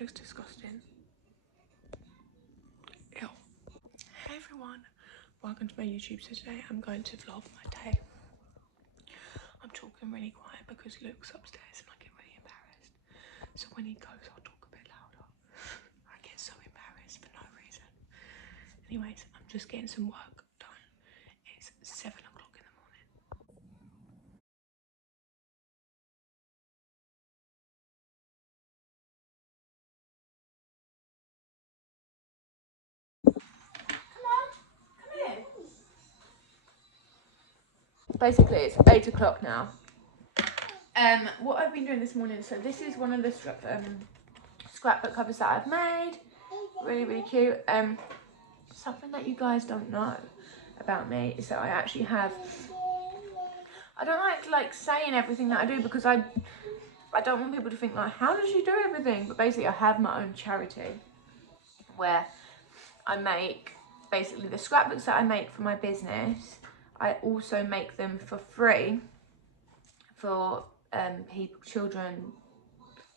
looks disgusting. Ew. Hey everyone, welcome to my YouTube. So today I'm going to vlog my day. I'm talking really quiet because Luke's upstairs and I get really embarrassed. So when he goes, I'll talk a bit louder. I get so embarrassed for no reason. Anyways, I'm just getting some work done. It's 7 o'clock in the morning. Basically, it's 8 o'clock now. What I've been doing this morning, so this is one of the scrapbook covers that I've made. Really, really cute. Something that you guys don't know about me is that I actually have, I don't like saying everything that I do because I don't want people to think like, how does she do everything? But basically I have my own charity where I make basically the scrapbooks that I make for my business. I also make them for free for children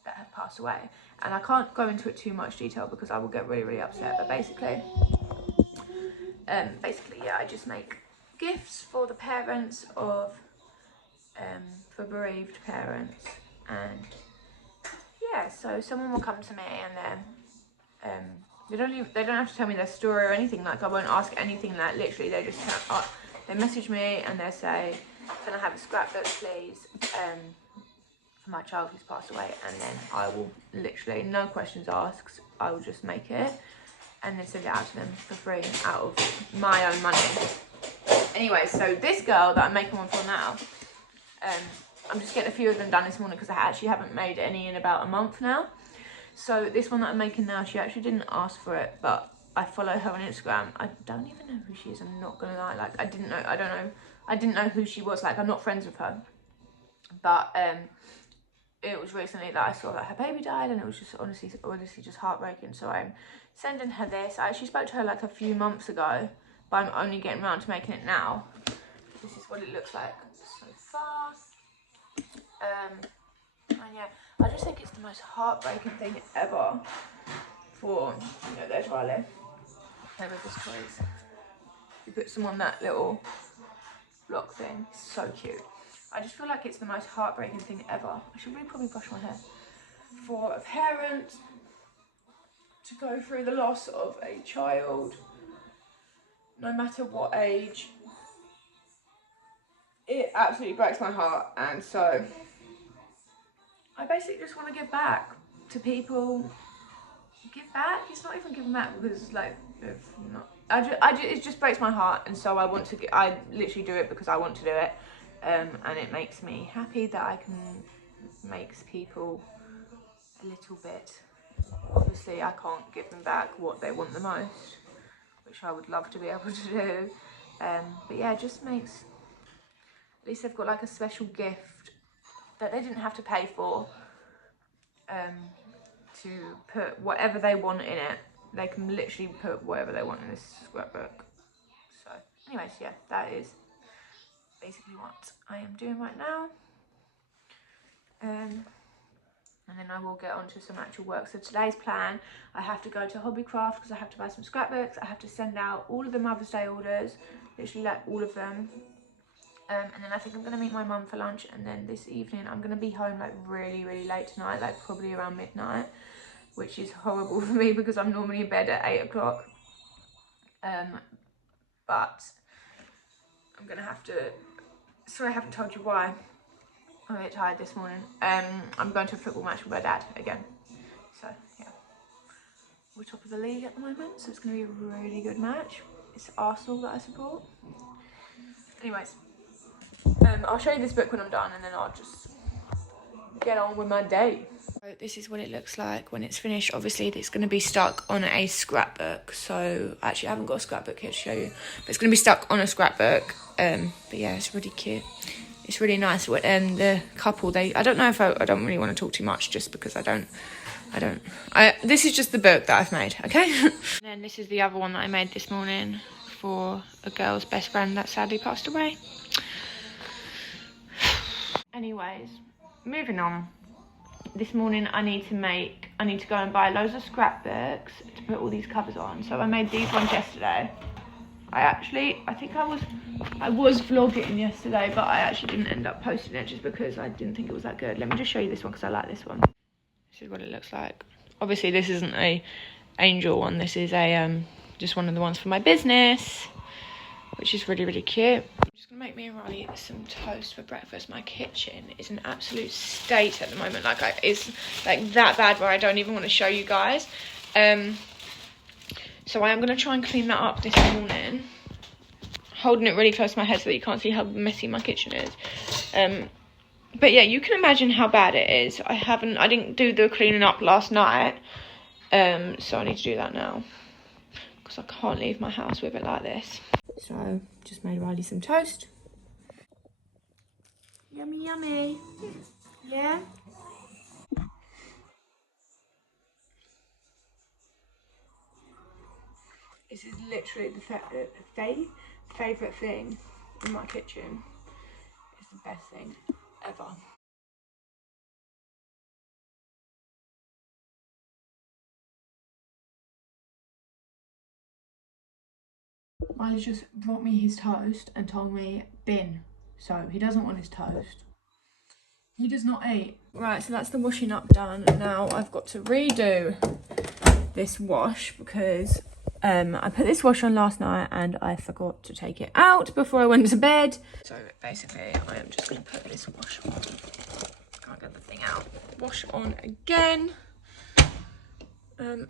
that have passed away, and I can't go into it too much detail because I will get really, really upset. But basically, yeah, I just make gifts for the parents of for bereaved parents, and yeah, so someone will come to me and then they don't have to tell me their story or anything. Like I won't ask anything. Like literally, they just they message me and they say, "Can I have a scrapbook, please?" For my child who's passed away, and then I will literally, no questions asked, I will just make it and then send it out to them for free out of my own money. Anyway, so this girl that I'm making one for now, I'm just getting a few of them done this morning because I actually haven't made any in about a month now. So this one that I'm making now, she actually didn't ask for it, but I follow her on Instagram. I don't even know who she is, I'm not gonna lie. Like I didn't know who she was. Like I'm not friends with her, but it was recently that I saw that her baby died, and it was just honestly just heartbreaking. So I'm sending her this. I actually spoke to her like a few months ago, but I'm only getting around to making it now. This is what it looks like so far. And yeah, I just think it's the most heartbreaking thing ever for, you know, there's Riley. Play with his toys. You put some on that little block thing. It's so cute. I just feel like it's the most heartbreaking thing ever. I should really probably brush my hair. For a parent to go through the loss of a child, no matter what age, it absolutely breaks my heart. And so I basically just want to give back to people. Give back? It's not even giving back because like, if not, it just breaks my heart, and so I literally do it because I want to do it. And it makes me happy that I can make people a little bit. Obviously I can't give them back what they want the most, which I would love to be able to do, but yeah, it just makes, at least they've got like a special gift that they didn't have to pay for, to put whatever they want in it. They can literally put whatever they want in this scrapbook. So anyways, yeah, that is basically what I am doing right now. And then I will get on to some actual work. So today's plan, I have to go to Hobbycraft because I have to buy some scrapbooks. I have to send out all of the Mother's Day orders, literally like all of them. And then I think I'm going to meet my mum for lunch, and then this evening I'm going to be home like really, really late tonight, like probably around midnight, which is horrible for me because I'm normally in bed at 8 o'clock. But I'm going to have to, sorry I haven't told you why. I'm a bit tired this morning. I'm going to a football match with my dad again. So yeah, we're top of the league at the moment, so it's going to be a really good match. It's Arsenal that I support. Anyways, I'll show you this book when I'm done, and then I'll just get on with my day. So this is what it looks like when it's finished. Obviously it's going to be stuck on a scrapbook, so actually I haven't got a scrapbook here to show you, but it's going to be stuck on a scrapbook. But yeah, it's really cute. It's really nice. The couple, I don't know if I don't really want to talk too much just because this is just the book that I've made, okay? And then this is the other one that I made this morning for a girl's best friend that sadly passed away. Anyways, moving on. This morning I need to make I need to go and buy loads of scrapbooks to put all these covers on. So I made these ones yesterday. I think I was vlogging yesterday, but I actually didn't end up posting it just because I didn't think it was that good. Let me just show you this one because I like this one. This is what it looks like. Obviously this isn't a angel one. This is a just one of the ones for my business, which is really, really cute. I'm just gonna make me and Riley some toast for breakfast. My kitchen is an absolute state at the moment. Like it's like that bad where I don't even want to show you guys. So I am going to try and clean that up this morning. Holding it really close to my head so that you can't see how messy my kitchen is. But yeah, you can imagine how bad it is. I didn't do the cleaning up last night. So I need to do that now. Because I can't leave my house with it like this. So, just made Riley some toast. Yummy, yummy. Yeah? This is literally the favourite thing in my kitchen. It's the best thing ever. Riley just brought me his toast and told me bin. So he doesn't want his toast. He does not eat. Right, so that's the washing up done. Now I've got to redo this wash because I put this wash on last night and I forgot to take it out before I went to bed. So basically I am just going to put this wash on. Can't get the thing out. Wash on again.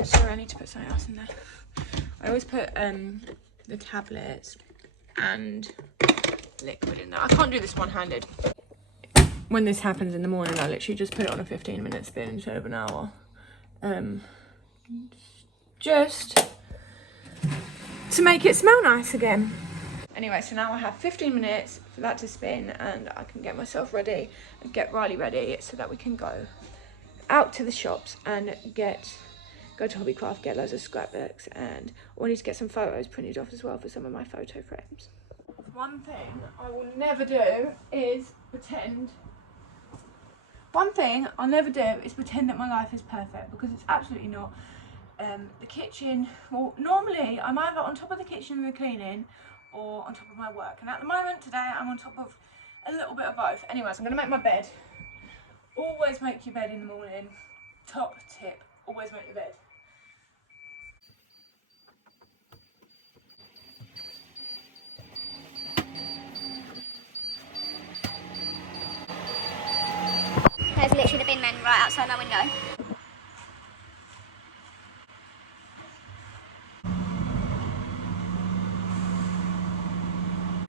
Sorry, I need to put something else in there. I always put the tablets and liquid in there. I can't do this one-handed. When this happens in the morning, I literally just put it on a 15-minute spin instead of an hour. Just to make it smell nice again. Anyway, so now I have 15 minutes for that to spin and I can get myself ready and get Riley ready so that we can go out to the shops and go to Hobbycraft, get loads of scrapbooks, and I need to get some photos printed off as well for some of my photo frames. One thing I will never do is pretend. One thing I'll never do is pretend that my life is perfect, because it's absolutely not. The kitchen, well, normally I'm either on top of the kitchen and the cleaning or on top of my work, and at the moment today I'm on top of a little bit of both. Anyways, I'm going to make my bed. Always make your bed in the morning. Top tip, always make your bed. There's literally the bin men right outside my window.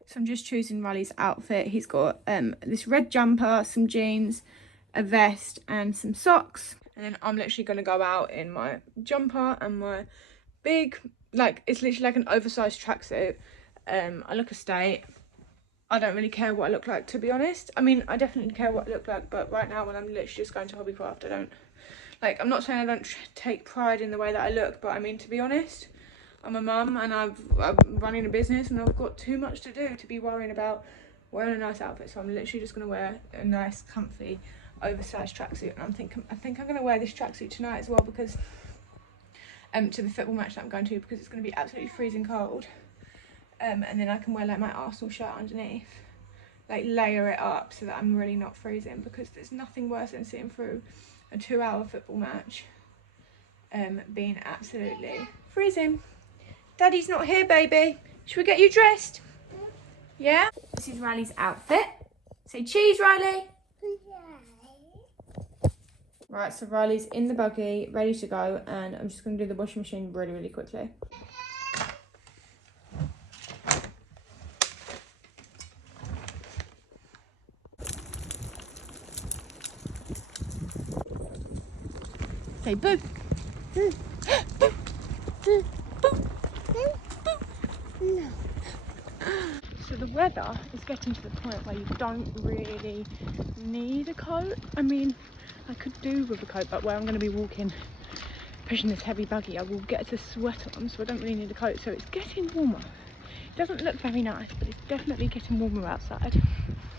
So I'm just choosing Riley's outfit. He's got this red jumper, some jeans, a vest and some socks. And then I'm literally going to go out in my jumper and my big, like, it's literally like an oversized tracksuit. I look a state. I don't really care what I look like, to be honest. I mean, I definitely care what I look like, but right now when I'm literally just going to Hobbycraft, I don't, like, I'm not saying I don't take pride in the way that I look, but I mean, to be honest, I'm a mum and I'm running a business and I've got too much to do to be worrying about wearing a nice outfit. So I'm literally just going to wear a nice, comfy, oversized tracksuit. And I think I'm going to wear this tracksuit tonight as well, because to the football match that I'm going to, because it's going to be absolutely freezing cold. And then I can wear like my Arsenal shirt underneath, like layer it up so that I'm really not freezing, because there's nothing worse than sitting through a 2-hour football match being absolutely freezing. Daddy's not here, baby. Should we get you dressed? Yeah? This is Riley's outfit. Say cheese, Riley. Right, so Riley's in the buggy, ready to go, and I'm just going to do the washing machine really, really quickly. Say boo. Boo. Boo. Boo. Boo. No. So the weather is getting to the point where you don't really need a coat. I mean, I could do with a coat, but where I'm going to be walking, pushing this heavy buggy, I will get a sweater on, so I don't really need a coat. So it's getting warmer. It doesn't look very nice, but it's definitely getting warmer outside.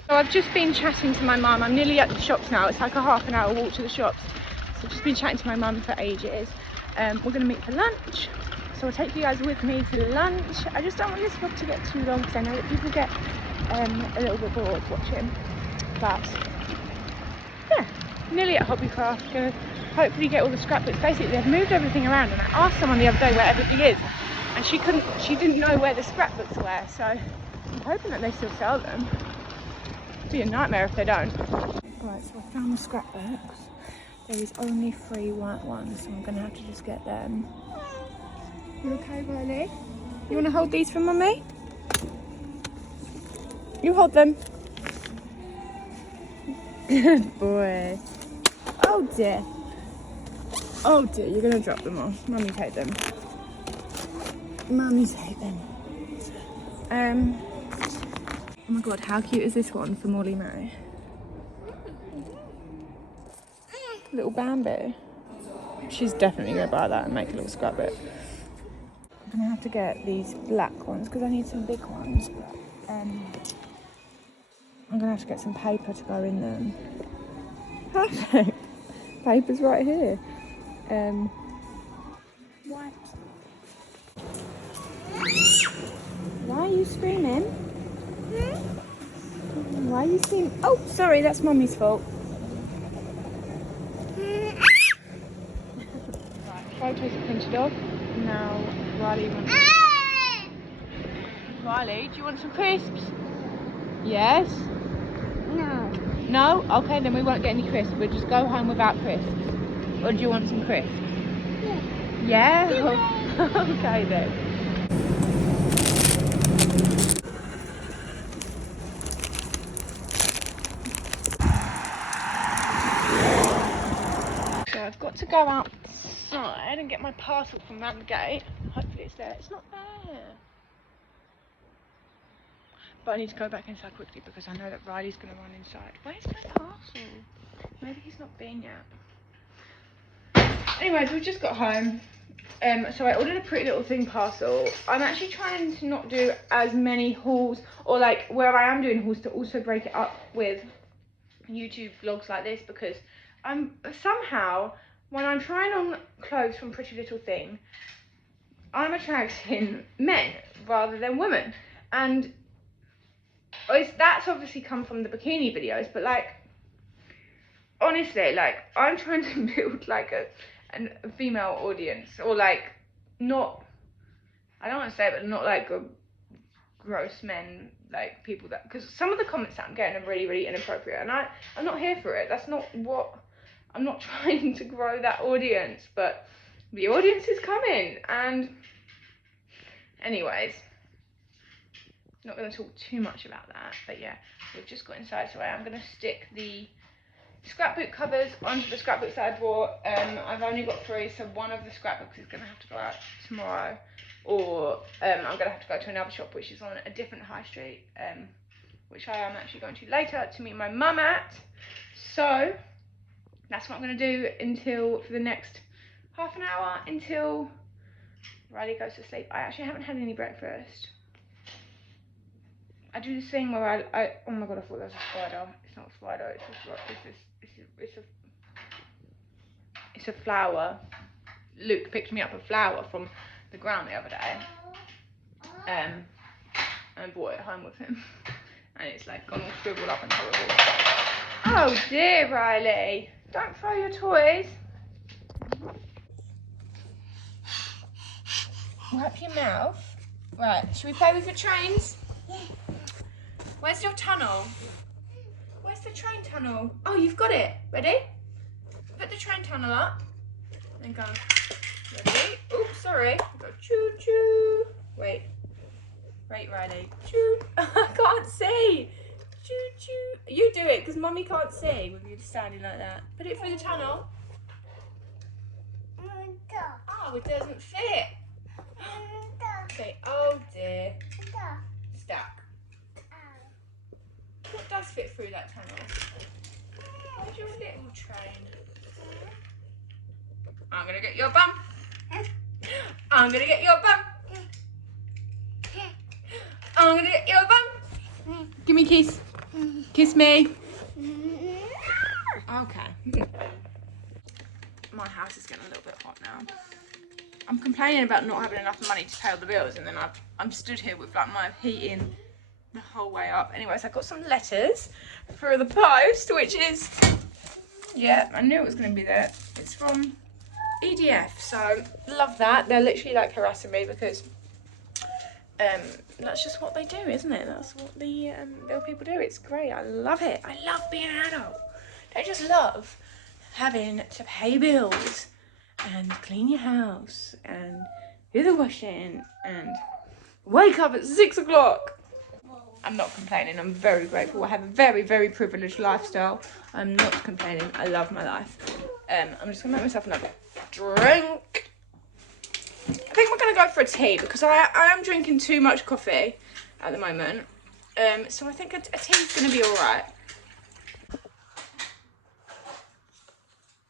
So I've just been chatting to my mum. I'm nearly at the shops now. It's like a half an hour walk to the shops. I've just been chatting to my mum for ages. We're going to meet for lunch, so I'll take you guys with me to lunch. I just don't want this vlog to get too long because I know that people get a little bit bored watching. But yeah, nearly at Hobbycraft. Going to hopefully get all the scrapbooks. Basically, they've moved everything around, and I asked someone the other day where everything is, and she didn't know where the scrapbooks were. So I'm hoping that they still sell them. It'd be a nightmare if they don't. Right, so I found the scrapbooks. There is only 3 white ones, so I'm going to have to just get them. You okay, Riley? You want to hold these for Mummy? You hold them. Good boy. Oh dear. Oh dear, you're going to drop them off. Mummy take them. Mummy take them. Oh my god, how cute is this one for Molly May? Little Bambi. She's definitely going to buy that and make a little scrapbook. I'm going to have to get these black ones because I need some big ones. But, I'm going to have to get some paper to go in them. Perfect. Paper's right here. White. Why are you screaming? Why are you screaming? Oh, sorry, that's Mummy's fault. Photos are printed off. Now Riley wants... Riley, do you want some crisps? Yes? No. No? Okay, then we won't get any crisps. We'll just go home without crisps. Or do you want some crisps? Yeah? Yeah? Okay then. So I've got to go outside and get my parcel from round the gate. Hopefully it's there. It's not there. But I need to go back inside quickly because I know that Riley's going to run inside. Where's my parcel? Maybe he's not been yet. Anyways, we've just got home. So I ordered a Pretty Little Thing parcel. I'm actually trying to not do as many hauls, or like where I am doing hauls, to also break it up with YouTube vlogs like this, because I'm somehow, when I'm trying on clothes from Pretty Little Thing, I'm attracting men rather than women. And that's obviously come from the bikini videos, but like honestly, like I'm trying to build like a female audience, or like not, I don't want to say it, but not like a gross men, like people that, because some of the comments that I'm getting are really, really inappropriate, and I'm not here for it. That's not what, I'm not trying to grow that audience, but the audience is coming. And anyways, not going to talk too much about that, but yeah, we've just got inside, so I am going to stick the scrapbook covers onto the scrapbooks that I bought. I've only got 3, so one of the scrapbooks is going to have to go out tomorrow, or I'm going to have to go to another shop which is on a different high street, which I am actually going to later to meet my mum at. So that's what I'm going to do for the next half an hour until Riley goes to sleep. I actually haven't had any breakfast. I do this thing where I oh my god, I thought that was a spider. It's not a spider, it's a flower. Luke picked me up a flower from the ground the other day, and brought it home with him, and it's like gone all shriveled up and horrible. Oh dear, Riley, don't throw your toys. Wipe your mouth. Right, should we play with your trains? Where's your tunnel? Where's the train tunnel? Oh, you've got it. Ready? Put the train tunnel up. And go. Ready? Oops, sorry. Go choo choo. Wait. Wait, Riley. Choo. I can't see. Choo choo. You do it, because Mummy can't see with you standing like that. Put it through the tunnel. Oh, it doesn't fit. Okay. Oh dear. Stuck. What does fit through that tunnel? Where's your little train? I'm gonna get your bum. I'm gonna get your bum. I'm gonna get your bum. Give me a kiss. Kiss me. Okay. my house is getting a little bit hot now. I'm complaining about not having enough money to pay all the bills, and then I'm stood here with like my heating the whole way up. Anyways, I got some letters through the post, which is, yeah, I knew it was going to be there. It's from EDF, so love that. They're literally like harassing me because that's just what they do, isn't it? That's what the little people do. It's great. I love it. I love being an adult. I just love having to pay bills and clean your house and do the washing and wake up at 6 o'clock. I'm not complaining. I'm very grateful. I have a very, very privileged lifestyle. I'm not complaining. I love my life. I'm just gonna make myself another drink. I think we're gonna go for a tea because I am drinking too much coffee at the moment. So I think a tea's gonna be all right.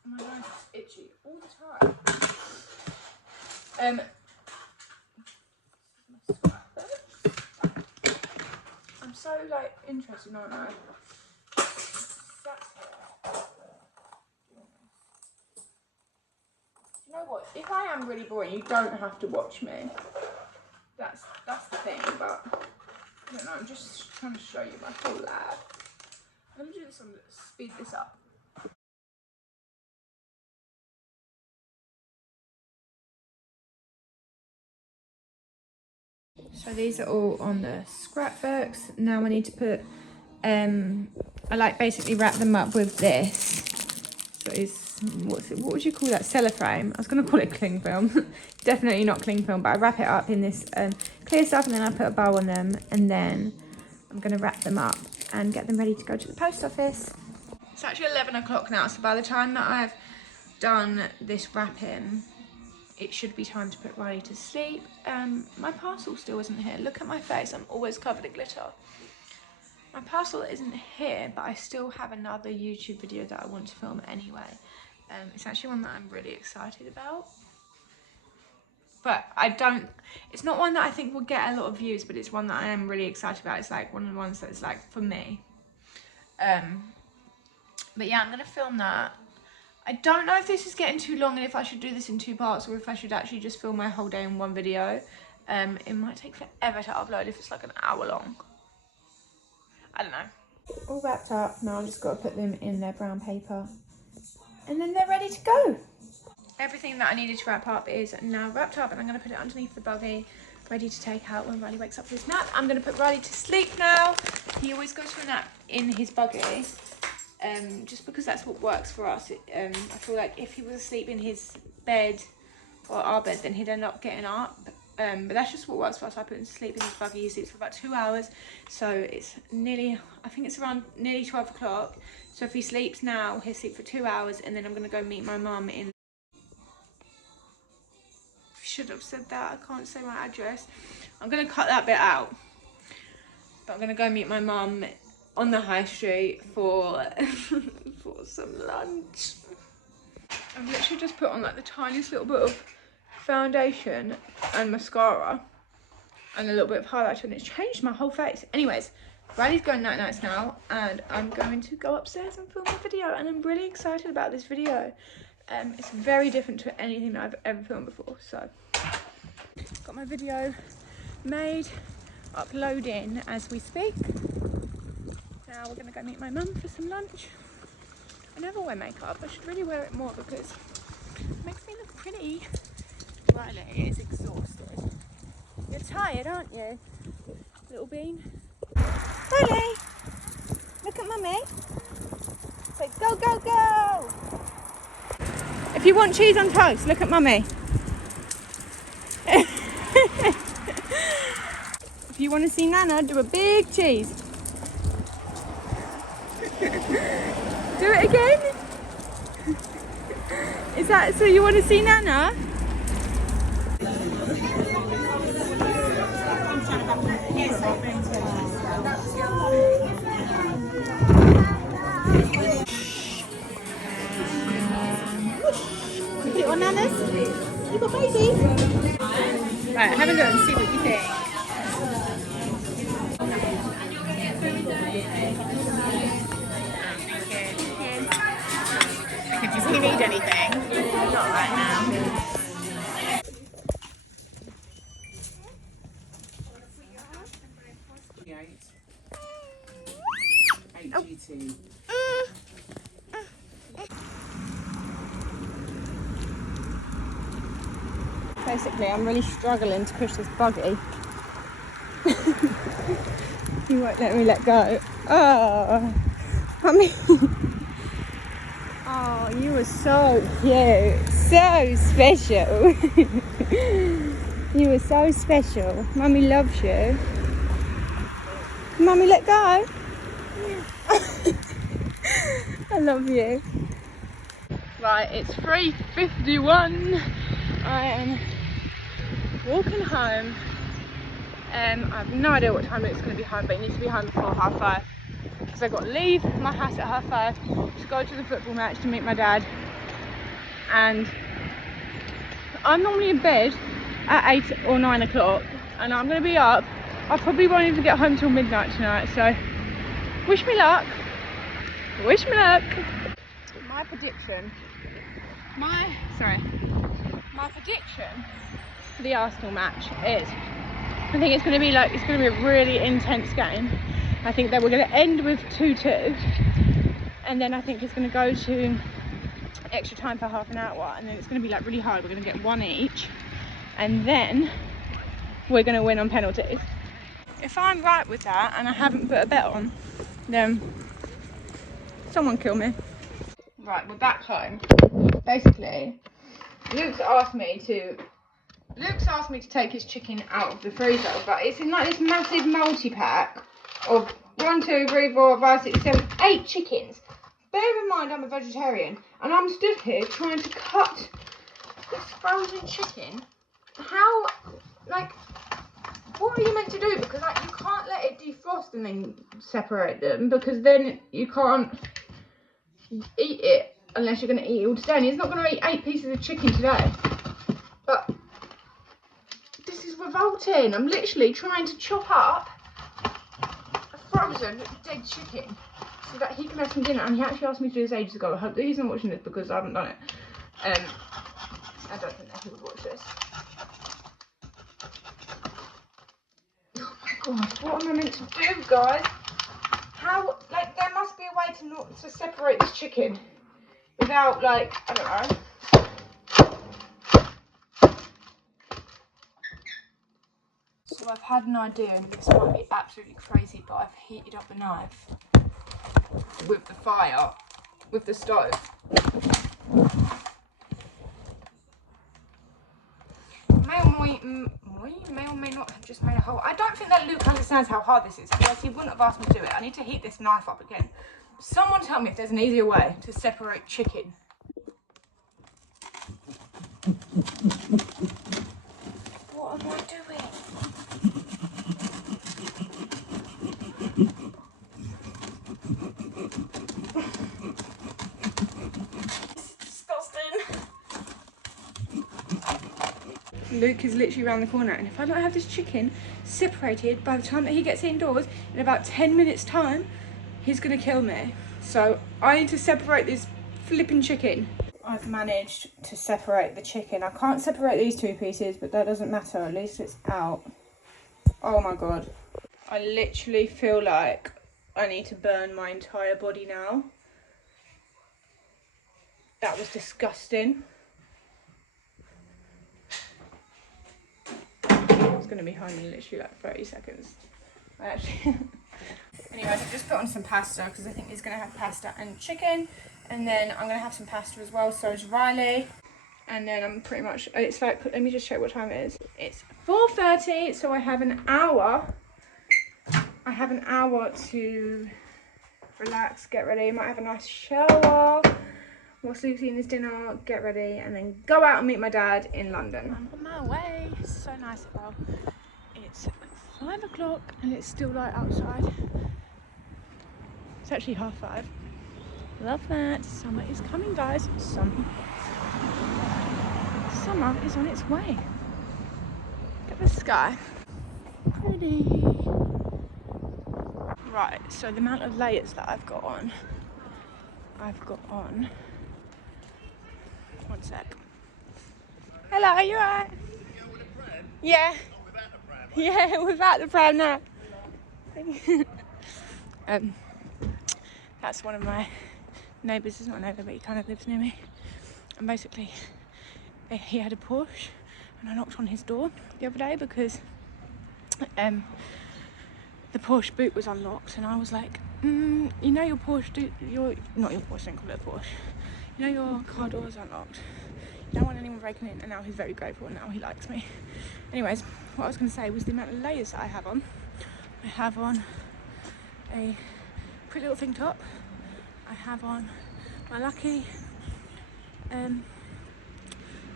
My nose is itchy all the time. I'm so like interested, aren't I? You know what? If I am really boring, you don't have to watch me. That's the thing. But I don't know. I'm just trying to show you my whole life. Let me do this. Speed this up. So these are all on the scrapbooks. Now I need to put, I like basically wrap them up with this. So it's, what would you call that? Cellophane. I was going to call it cling film. Definitely not cling film, but I wrap it up in this clear stuff and then I put a bow on them and then I'm going to wrap them up and get them ready to go to the post office. It's actually 11 o'clock now, so by the time that I've done this wrapping, it should be time to put Riley to sleep. My parcel still isn't here. Look at my face, I'm always covered in glitter. My parcel isn't here, but I still have another YouTube video that I want to film anyway. It's actually one that I'm really excited about. But it's not one that I think will get a lot of views, but it's one that I am really excited about. It's like one of the ones that's like for me. But yeah, I'm gonna film that. I don't know if this is getting too long and if I should do this in 2 parts or if I should actually just film my whole day in one video. It might take forever to upload if it's like an hour long. I don't know. All wrapped up. Now I've just got to put them in their brown paper. And then they're ready to go. Everything that I needed to wrap up is now wrapped up and I'm going to put it underneath the buggy, ready to take out when Riley wakes up for his nap. I'm going to put Riley to sleep now. He always goes for a nap in his buggy. Just because that's what works for us. I feel like if he was asleep in his bed or our bed, then he'd end up getting up. But that's just what works for us. I put him to sleep in his buggy. He sleeps for about 2 hours. So it's nearly, I think it's around nearly 12 o'clock. So if he sleeps now, he'll sleep for 2 hours and then I'm going to go meet my mum in... Should have said that. I can't say my address. I'm going to cut that bit out. But I'm going to go meet my mum on the high street for for some lunch. I've literally just put on like the tiniest little bit of foundation and mascara and a little bit of highlighter and it's changed my whole face. Anyways, Riley's going night nights now and I'm going to go upstairs and film a video and I'm really excited about this video. It's very different to anything that I've ever filmed before. So got my video made, uploading as we speak. Now we're going to go meet my mum for some lunch. I never wear makeup. I should really wear it more because it makes me look pretty. Riley is exhausted. You're tired, aren't you, little bean? Riley, look at mummy. Say go, go, go. If you want cheese on toast, look at mummy. If you want to see Nana, do a big cheese. Do it again. Is that so you want to see Nana? Is it on Nana's? You got baby? Right, have a look and see what you think. If you need anything. Not right now. Basically, I'm really struggling to push this buggy. He won't let me let go. Oh, I mean, oh, you were so cute, so special. You were so special. Mummy loves you. Mummy, let go. I love you. Right, it's 3:51. I am walking home. I have no idea what time it's going to be home, but it needs to be home before 5:30 because I've got to leave my house at 5:30 to go to the football match to meet my dad. And I'm normally in bed at 8 or 9 o'clock, and I'm going to be up. I probably won't even get home till midnight tonight, so wish me luck. Wish me luck. My prediction for the Arsenal match is, I think it's going to be a really intense game. I think that we're going to end with 2-2, and then I think it's going to go to extra time for half an hour, and then it's going to be like really hard. We're going to get one each, and then we're going to win on penalties. If I'm right with that and I haven't put a bet on, then someone kill me. Right, we're back home. Basically, Luke's asked me to take his chicken out of the freezer, but it's in like this massive multi-pack of 1, 2, 3, 4, 5, 6, 7, 8 chickens. Bear in mind I'm a vegetarian, and I'm stood here trying to cut this frozen chicken. How, like, what are you meant to do? Because like you can't let it defrost and then separate them, because then you can't eat it unless you're going to eat it all today. And he's not going to eat 8 pieces of chicken today. But this is revolting. I'm literally trying to chop up a frozen dead chicken so that he can have some dinner. And he actually asked me to do this ages ago. I hope that he's not watching this because I haven't done it. I don't think that he would watch this. Oh my god, what am I meant to do, guys? How, like, there must be a way to separate this chicken without, like, I don't know. So I've had an idea, and this might be absolutely crazy, but I've heated up the knife with the fire, with the stove. May or may not have just made a hole. I don't think that Luke understands how hard this is, otherwise he wouldn't have asked me to do it. I need to heat this knife up again. Someone tell me if there's an easier way to separate chicken. What am I doing? Luke is literally around the corner, and if I don't have this chicken separated by the time that he gets indoors in about 10 minutes time, he's gonna kill me. So I need to separate this flipping chicken. I've managed to separate the chicken. I can't separate these 2 pieces, but that doesn't matter, at least it's out. Oh my god. I literally feel like I need to burn my entire body now. That was disgusting. It's going to be home in literally like 30 seconds. Anyway, I've just put on some pasta because I think he's going to have pasta and chicken. And then I'm going to have some pasta as well, so is Riley. And then I'm pretty much, it's like, let me just check what time it is. It's 4:30, so I have an hour. I have an hour to relax, get ready, might have a nice shower. While Luke's eating his dinner, get ready, and then go out and meet my dad in London. I'm on my way. It's so nice out. It's 5 o'clock and it's still light outside. It's actually 5:30. Love that. Summer is coming, guys. Summer is on its way. Look at the sky. Pretty. Right, so the amount of layers that I've got on One sec. Hello, are you alright? Yeah. Yeah, without the pram now. That's one of my neighbours. He's not a neighbour, but he kind of lives near me. And basically, he had a Porsche, and I knocked on his door the other day because the Porsche boot was unlocked, and I was like, you know your Porsche, not your Porsche, don't call it a Porsche. You know your car door is unlocked. You don't want anyone breaking in, and now he's very grateful, and now he likes me. Anyways, what I was going to say was the amount of layers that I have on. I have on a pretty little thing top. I have on my lucky,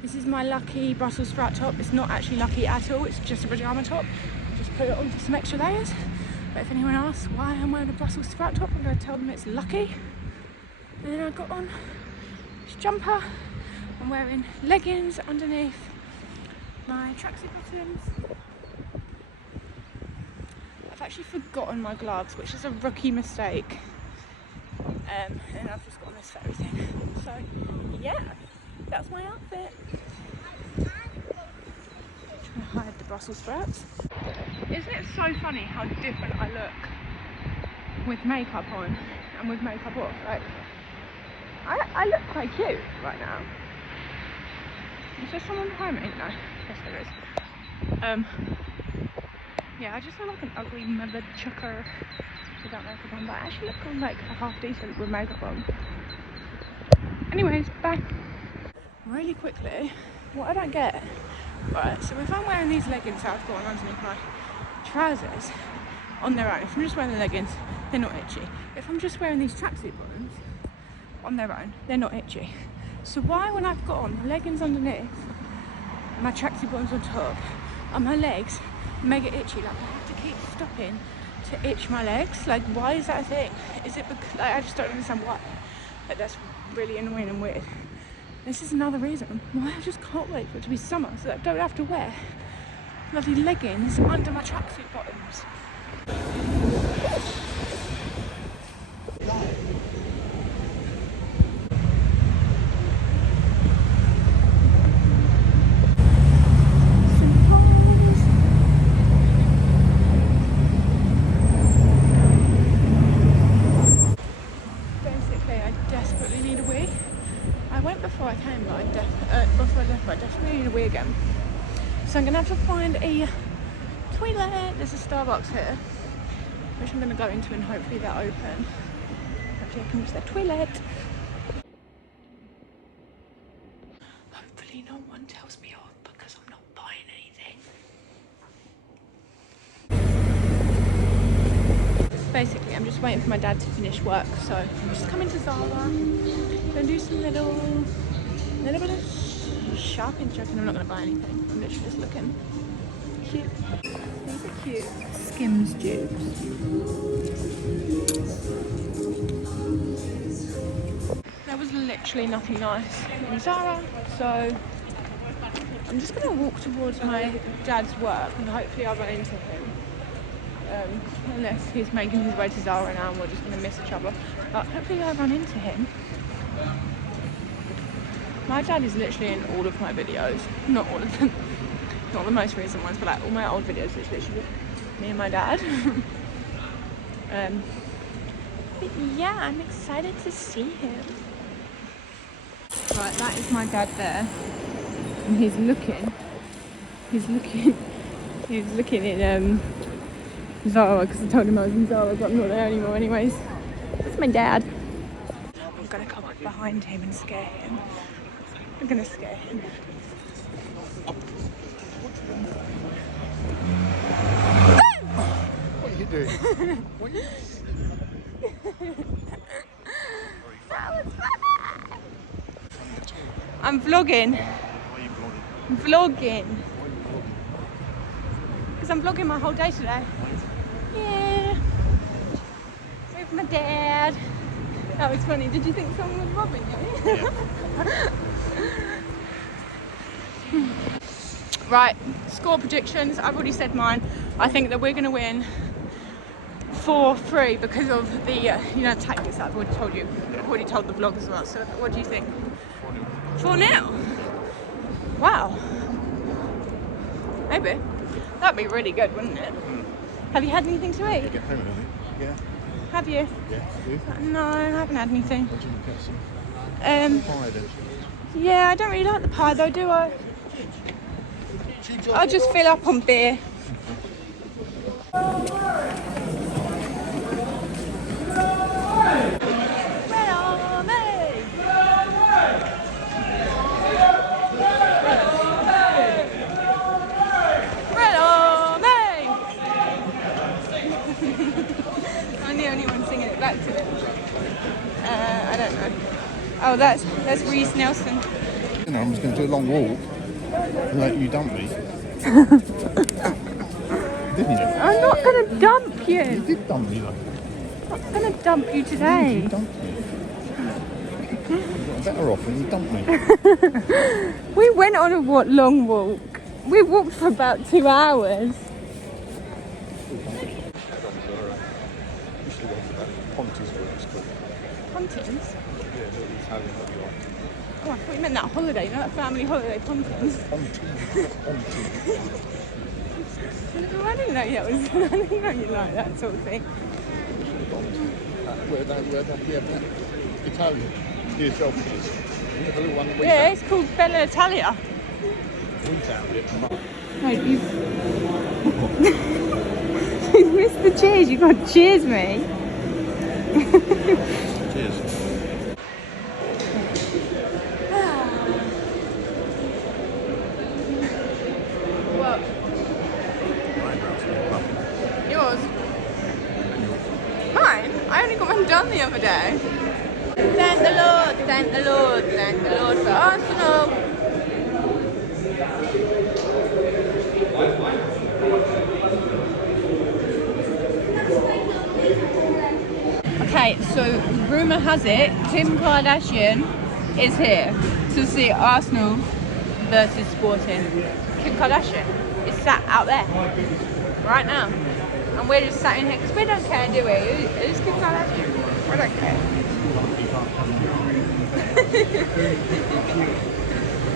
this is my lucky Brussels sprout top. It's not actually lucky at all, it's just a pyjama top. Just put it on for some extra layers. But if anyone asks why I'm wearing a Brussels sprout top, I'm going to tell them it's lucky. And then I got on this jumper. I'm wearing leggings underneath my tracksuit bottoms. I've actually forgotten my gloves, which is a rookie mistake. And I've just got on this fairy thing. So yeah, that's my outfit. Trying to hide the Brussels sprouts. Isn't it so funny how different I look with makeup on and with makeup off? Like, I look quite cute right now. Is there someone behind me? No, yes there is. Yeah, I just look like an ugly mother chucker without makeup on, but I actually look like a half decent with makeup on. Anyways, bye. Really quickly, what I don't get, right, so if I'm wearing these leggings that I've got on underneath my trousers on their own, if I'm just wearing the leggings, they're not itchy. If I'm just wearing these tracksuit bottoms on their own, they're not itchy. So why, when I've got on the leggings underneath, my tracksuit bottoms on top, and my legs mega itchy, like I have to keep stopping to itch my legs? Like, why is that a thing? Is it because, like, I just don't understand why. Like, that's really annoying and weird. This is another reason why I just can't wait for it to be summer so that I don't have to wear lovely leggings under my tracksuit bottoms. Again. So I'm gonna have to find a toilet. There's a Starbucks here, which I'm gonna go into, and hopefully they're open. Hopefully I can use their toilet. Hopefully no one tells me off because I'm not buying anything. Basically, I'm just waiting for my dad to finish work, so I'm just coming to Zara, gonna do some little bit of shopping. Joking, I'm not going to buy anything. I'm literally just looking. Cute. These are cute. Skims dupes. There was literally nothing nice in Zara, so I'm just going to walk towards my dad's work and hopefully I'll run into him. Unless he's making his way to Zara now and we're just going to miss each other. But hopefully I'll run into him. My dad is literally in all of my videos, not all of them, not the most recent ones, but like all my old videos, it's literally me and my dad. But yeah, I'm excited to see him. Right, that is my dad there, and he's looking in Zara, because I told him I was in Zara, but I'm not there anymore anyways. That's my dad. I'm gonna come up behind him and scare him. I'm gonna scare him. What are you doing? What are you That was funny. I'm vlogging. Why are you vlogging? I'm vlogging. Why are you vlogging? Because I'm vlogging my whole day today. Yeah. With my dad. That was funny. Did you think someone was robbing you? Yeah. Right, score predictions. I've already said mine. I think that we're going to win 4-3 because of the tactics that I've already told you. I've already told the vlog as well. So what do you think? 4-0. Wow. Maybe. That'd be really good, wouldn't it? Have you had anything to eat? Get home early. Yeah. Have you? Yeah. You? No, I haven't had anything. What did you get some? Pie then. Yeah, I don't really like the pie though, do I? I'll just fill up on beer. I'm the only one singing it back to it. I don't know. Oh, that's Reese Nelson. You know, I'm just going to do a long walk and let you dump me. Didn't you? I'm not going to dump You you. did dump me though. I'm not going to dump you today. You dumped me. You got a better offer and you dumped me. We went on a long walk. We walked for about 2 hours. Pontins? Oh, I thought you meant that holiday, you know, that family holiday, Pontins. I didn't know that was. I didn't know you like that sort of thing. Where that Italian yourself is. The little one that we Yeah, it's called Bella Italia. found it. No, you've missed the cheers. You got to cheers me. Cheers. What? Yours? Mine? I only got mine done the other day. Thank the Lord, thank the Lord, thank the Lord for Arsenal. Okay, so rumour has it Kim Kardashian is here to see Arsenal versus Sporting. Kim Kardashian is sat out there right now, and we're just sat in here because we don't care, do we? Who's Kim Kardashian? I don't care.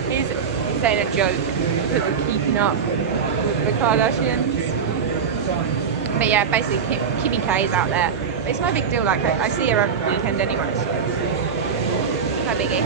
He's saying a joke because we're keeping up with the Kardashians. But yeah, basically Kimmy K is out there. But it's no big deal, like I see her every weekend anyways. No biggie.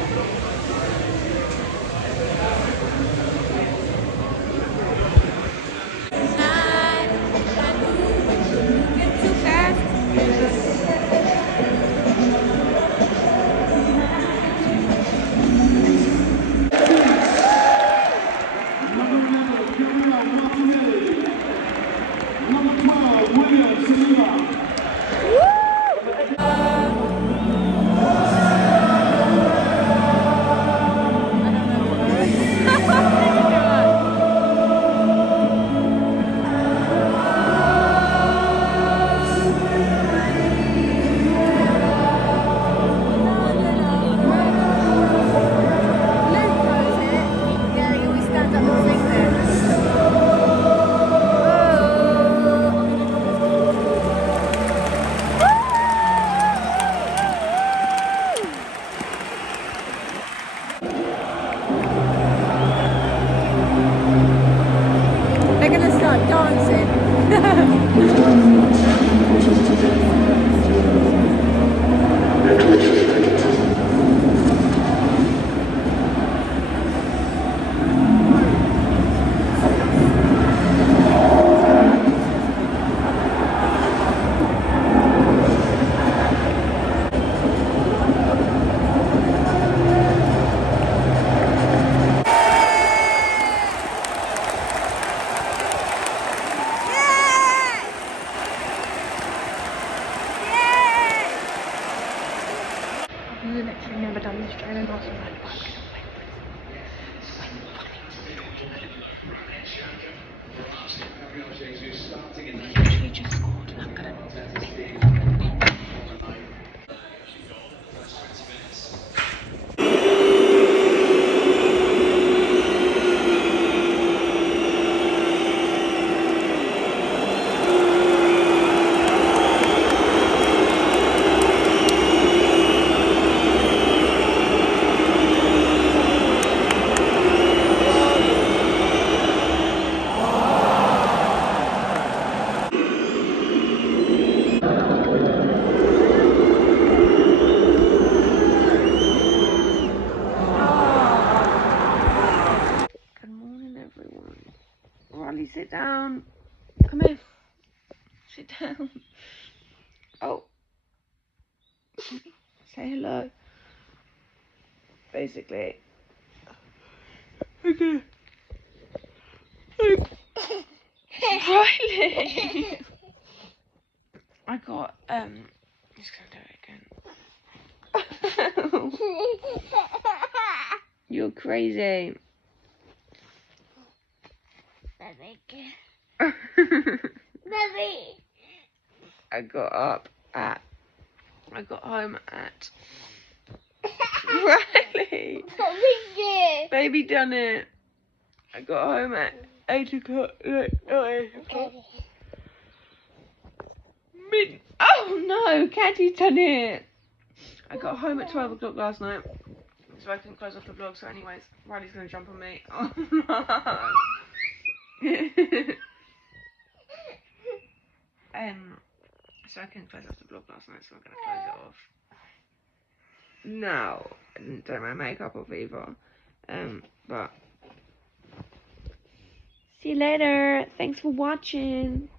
sit down. Oh. Say hello. Basically. Okay. Riley! I got, I'm just gonna do it again. You're crazy. I got home at Riley. Baby done it. I got home at 8 o'clock. Not 8 o'clock. Oh no, Caddy done it. I got home at 12 o'clock last night, so I couldn't close off the vlog. So anyways, Riley's gonna jump on me. Oh no. So I couldn't close off the vlog last night, so I'm gonna close it off. No, I didn't take my makeup off either. But see you later. Thanks for watching.